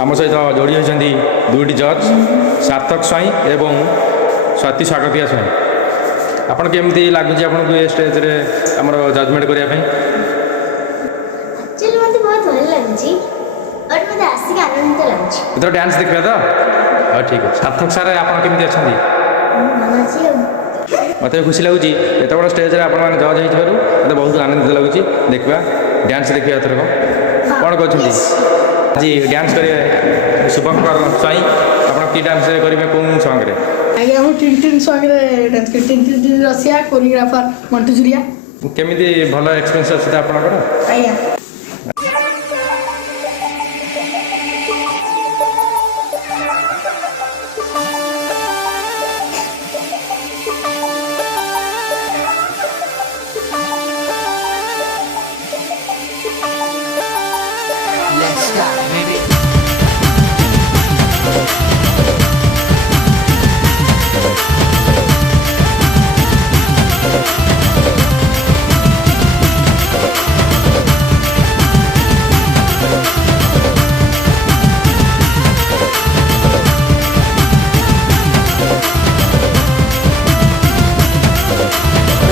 आम सहित जोड़ी होती दुईटी जज सार्थक स्वाई एवं स्वाति स्वागतिया स्वाई आपन केमती लगुच आपको ये स्टेज रे आमर जजमेंट करने एक्चुअली मते बहुत भल लागुची और मते आसिक आनंदित लागुची तो डांस देखबे तो हाँ ठीक है सार्थक सारे आपन केमती अच्छा भल अछि मत खुशी लगुच एत बड़ा स्टेज रे आपण मैंने जज हो मत बहुत आनंदित लगुच देखा डांस देखा एथरक कौन कहते आज डांस करेंगे शुभंकर स्वाई आप कि डांस करेंगे कौन सॉन्ग रे आज्ञा हम टिन टिन सॉन्ग रे डांस कर टिन टिन रसिया कोरियोग्राफर मंटू जुरिया केमिति भल एक्सपीरियंस अछि आपनकर आज्ञा Let's start, baby.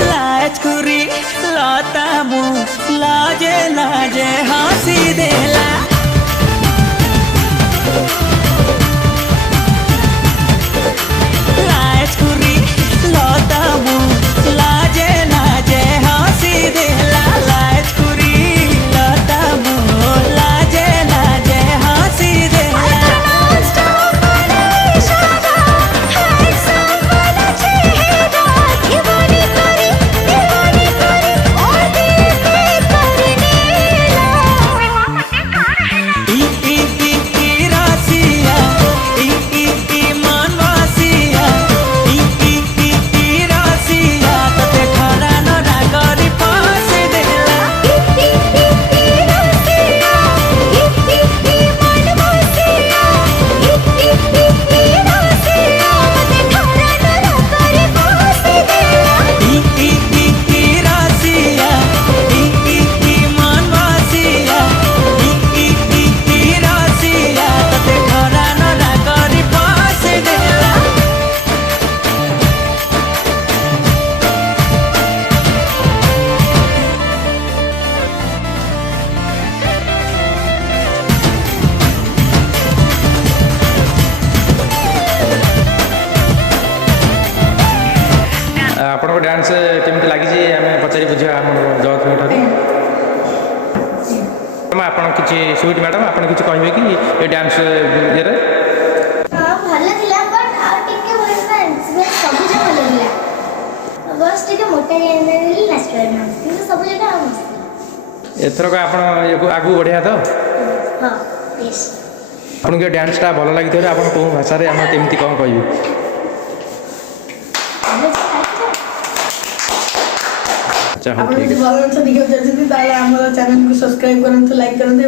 लाजकुरी लातामु लाजे लाजे हंसी देला लाजकुरी लातामु लाजे लाजे हंसी देला लाजकुरी लातामु लाजे लाजे हंसी देला आपन डांस केमती लगी आम पचारि बुझा आम जज ठार आपन किसी स्वीट मैडम आपन किसी कहे कि ये डांस ये हां भल थिला बट आ टिके होइना सब जे भल थिला बस टिके मोटा हेने नेचुरल ना কিন্তু सब जगह आ मस्त एथरक आपन आगु बढ़िया तो हां यस आपन के डांस टा भल लागि थोर आपन को भाषा रे हम केमती कोन कहबी अच्छा आप भल देखिए ताले हमर चैनल को सब्सक्राइब करंतु लाइक करंतु